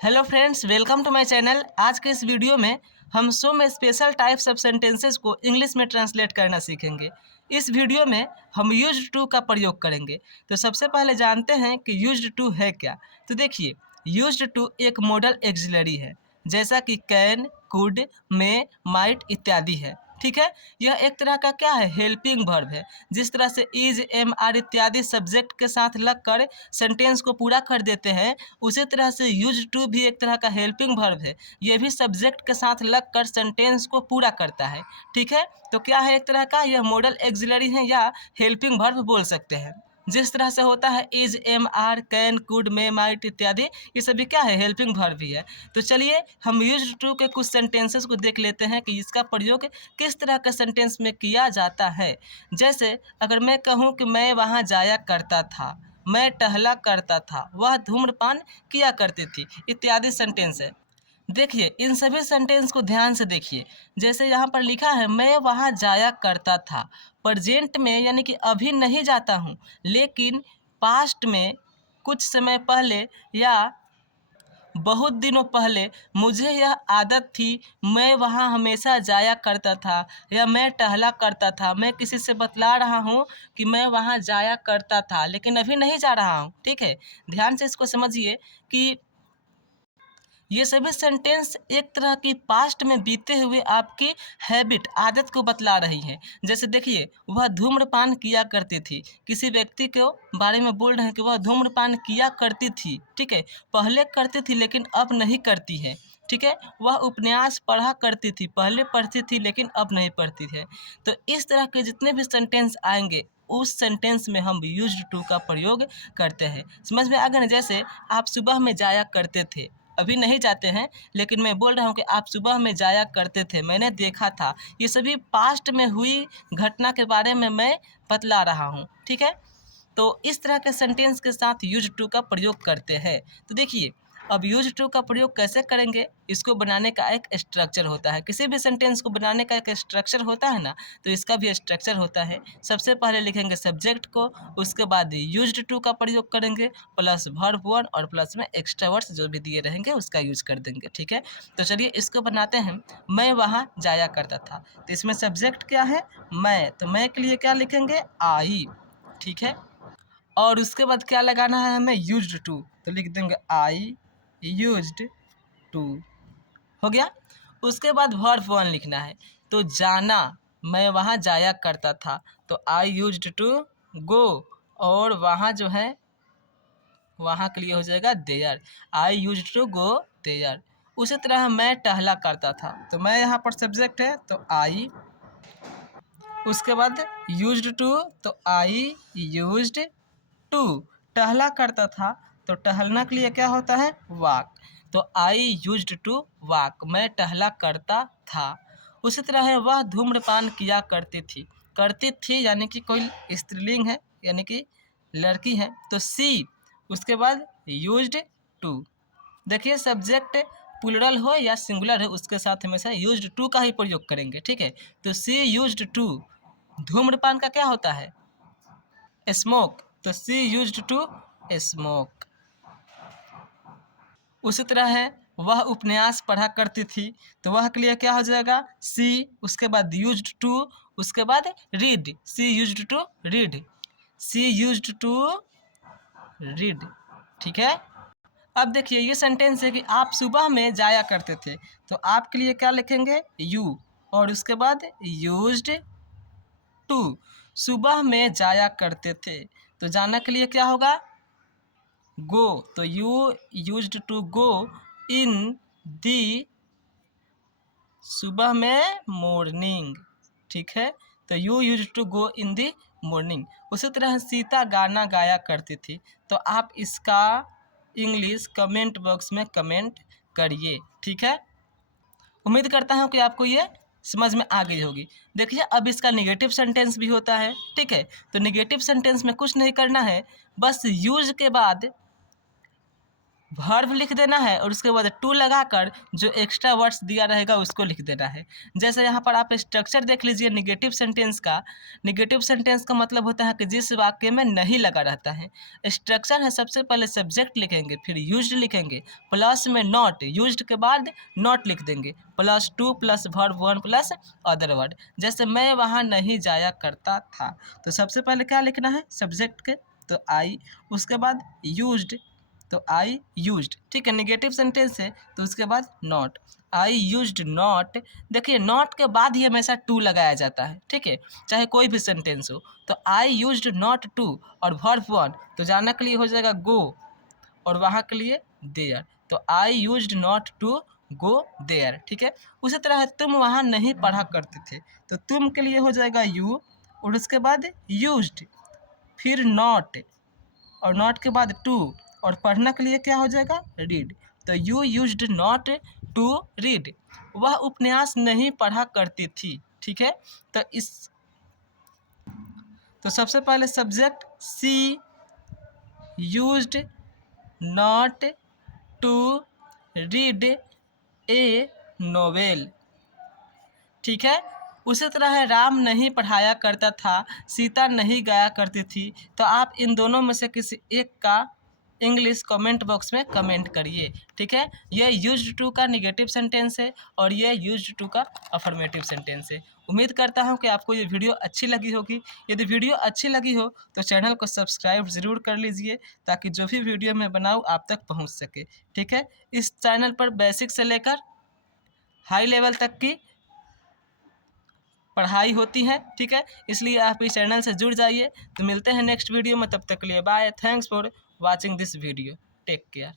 Hello friends, welcome to my channel. आज के इस वीडियो में हम सो में स्पेशल टाइप्स ऑफ सेंटेंसेस को इंग्लिश में ट्रांसलेट करना सीखेंगे। इस वीडियो में हम यूज्ड टू का प्रयोग करेंगे। तो सबसे पहले जानते हैं कि यूज्ड टू है क्या। तो देखिए, यूज्ड टू एक मॉडल एक्सिलरी है, जैसा कि कैन, कुड, मे, माइट इत्यादि है। ठीक है, यह एक तरह का क्या है, हेल्पिंग वर्ब है। जिस तरह से इज, एम, आर इत्यादि सब्जेक्ट के साथ लगकर सेंटेंस को पूरा कर देते हैं, उसी तरह से यूज टू भी एक तरह का हेल्पिंग वर्ब है। ये भी सब्जेक्ट के साथ लगकर सेंटेंस को पूरा करता है। ठीक है, तो क्या है, एक तरह का यह मॉडल एक्सिलरी है या हेल्पिंग वर्ब बोल सकते हैं। जिस तरह से होता है is, am, are, can, could, may, might इत्यादि, ये सभी क्या है, हेल्पिंग वर्ब भी है। तो चलिए हम यूज टू के कुछ सेंटेंसेस को देख लेते हैं कि इसका प्रयोग किस तरह के सेंटेंस में किया जाता है। जैसे अगर मैं कहूँ कि मैं वहाँ जाया करता था, मैं टहला करता था, वह धूम्रपान किया करती थी इत्यादि सेंटेंस है। देखिए, इन सभी सेंटेंस को ध्यान से देखिए। जैसे यहाँ पर लिखा है मैं वहाँ जाया करता था, प्रेजेंट में यानी कि अभी नहीं जाता हूँ, लेकिन पास्ट में कुछ समय पहले या बहुत दिनों पहले मुझे यह आदत थी, मैं वहाँ हमेशा जाया करता था या मैं टहला करता था। मैं किसी से बतला रहा हूँ कि मैं वहाँ जाया करता था, लेकिन अभी नहीं जा रहा हूँ। ठीक है, ध्यान से इसको समझिए कि ये सभी सेंटेंस एक तरह की पास्ट में बीते हुए आपकी हैबिट, आदत को बतला रही हैं। जैसे देखिए, वह धूम्रपान किया करती थी, किसी व्यक्ति को बारे में बोल रहे हैं कि वह धूम्रपान किया करती थी। ठीक है, पहले करती थी लेकिन अब नहीं करती है। ठीक है, वह उपन्यास पढ़ा करती थी, पहले पढ़ती थी लेकिन अब नहीं पढ़ती है। तो इस तरह के जितने भी सेंटेंस आएंगे, उस सेंटेंस में हम यूज्ड टू का प्रयोग करते हैं। समझ में आ गया ना। जैसे आप सुबह में जाया करते थे, अभी नहीं जाते हैं, लेकिन मैं बोल रहा हूँ कि आप सुबह में जाया करते थे, मैंने देखा था। ये सभी पास्ट में हुई घटना के बारे में मैं बतला रहा हूँ। ठीक है, तो इस तरह के सेंटेंस के साथ यूज टू का प्रयोग करते हैं। तो देखिए, अब यूज टू का प्रयोग कैसे करेंगे, इसको बनाने का एक स्ट्रक्चर होता है। किसी भी सेंटेंस को बनाने का एक स्ट्रक्चर होता है ना, तो इसका भी स्ट्रक्चर होता है। सबसे पहले लिखेंगे सब्जेक्ट को, उसके बाद यूज्ड टू का प्रयोग करेंगे, प्लस वर्ब वन और प्लस में एक्स्ट्रा वर्ड्स जो भी दिए रहेंगे उसका यूज कर देंगे। ठीक है, तो चलिए इसको बनाते हैं। मैं वहाँ जाया करता था, तो इसमें सब्जेक्ट क्या है, मैं, तो मैं के लिए क्या लिखेंगे, आई। ठीक है, और उसके बाद क्या लगाना है हमें, यूज्ड टू, तो लिख देंगे आई यूज्ड टू। हो गया। उसके बाद वर्ब वन लिखना है, तो जाना, मैं वहाँ जाया करता था, तो आई यूज्ड टू गो, और वहाँ जो है वहाँ के लिए हो जाएगा there, I used to go there. उसी तरह मैं टहला करता था, तो मैं यहाँ पर सब्जेक्ट है तो आई, उसके बाद यूज्ड टू, तो आई यूज्ड टू। टहला करता था, तो टहलना के लिए क्या होता है, वॉक, तो आई यूज्ड टू वॉक, मैं टहला करता था। उसी तरह है वह धूम्रपान किया करती थी, करती थी यानी कि कोई स्त्रीलिंग है, यानी कि लड़की है, तो सी, उसके बाद यूज्ड टू। देखिए, सब्जेक्ट प्लूरल हो या सिंगुलर हो, उसके साथ हमेशा यूज्ड टू का ही प्रयोग करेंगे। ठीक है, तो सी यूज्ड टू, धूम्रपान का क्या होता है, स्मोक, तो सी यूज्ड टू स्मोक। उसी तरह है वह उपन्यास पढ़ा करती थी, तो वह के लिए क्या हो जाएगा, सी, उसके बाद यूज्ड टू, उसके बाद read, she used to read, she used to read. ठीक है, अब देखिए ये सेंटेंस है कि आप सुबह में जाया करते थे, तो आपके लिए क्या लिखेंगे, यू, और उसके बाद यूज्ड टू। सुबह में जाया करते थे, तो जाना के लिए क्या होगा, गो, तो you used to go in the, सुबह में मॉर्निंग। ठीक है, तो you used to go in the morning. उसी तरह सीता गाना गाया करती थी, तो आप इसका इंग्लिश कमेंट बॉक्स में कमेंट करिए। ठीक है, उम्मीद करता हूँ कि आपको ये समझ में आ गई होगी। देखिए, अब इसका निगेटिव सेंटेंस भी होता है। ठीक है, तो निगेटिव सेंटेंस में कुछ नहीं करना है, बस यूज के बाद वर्ब लिख देना है और उसके बाद टू लगाकर जो एक्स्ट्रा वर्ड्स दिया रहेगा उसको लिख देना है। जैसे यहाँ पर आप स्ट्रक्चर देख लीजिए निगेटिव सेंटेंस का। निगेटिव सेंटेंस का मतलब होता है कि जिस वाक्य में नहीं लगा रहता है। स्ट्रक्चर है, सबसे पहले सब्जेक्ट लिखेंगे, फिर यूज्ड लिखेंगे, प्लस में नॉट, यूज्ड के बाद नॉट लिख देंगे, plus two plus verb one plus other word. जैसे मैं वहाँ नहीं जाया करता था, तो सबसे पहले क्या लिखना है सब्जेक्ट के, तो आई, उसके बाद यूज्ड, तो आई यूज्ड, ठीक है। निगेटिव सेंटेंस है तो उसके बाद नॉट, आई यूज्ड नॉट। देखिए नॉट के बाद ही हमेशा टू लगाया जाता है, ठीक है, चाहे कोई भी सेंटेंस हो। तो आई यूज्ड नॉट टू और वर्ब वन, तो जाने के लिए हो जाएगा गो और वहाँ के लिए देयर, तो I used not to go there, ठीक है। उसी तरह तुम वहाँ नहीं पढ़ा करते थे, तो तुम के लिए हो जाएगा यू और उसके बाद यूज्ड, फिर नॉट और नॉट के बाद टू और पढ़ना के लिए क्या हो जाएगा रीड, तो you used not to read. वह उपन्यास नहीं पढ़ा करती थी, ठीक है। तो तो सबसे पहले subject she used not to read a novel, ठीक है। उसी तरह है राम नहीं पढ़ाया करता था, सीता नहीं गाया करती थी। तो आप इन दोनों में से किसी एक का इंग्लिश कमेंट बॉक्स में कमेंट करिए, ठीक है। ये यूज्ड टू का निगेटिव सेंटेंस है और ये यूज्ड टू का अफर्मेटिव सेंटेंस है। उम्मीद करता हूँ कि आपको ये वीडियो अच्छी लगी होगी। यदि वीडियो अच्छी लगी हो तो चैनल को सब्सक्राइब ज़रूर कर लीजिए ताकि जो भी वीडियो मैं बनाऊँ आप तक पहुँच सके, ठीक है। इस चैनल पर बेसिक से लेकर हाई लेवल तक की पढ़ाई होती है, ठीक है। इसलिए आप इस चैनल से जुड़ जाइए। तो मिलते हैं नेक्स्ट वीडियो में, तब तक के लिए bye. Thanks for watching this video, take care.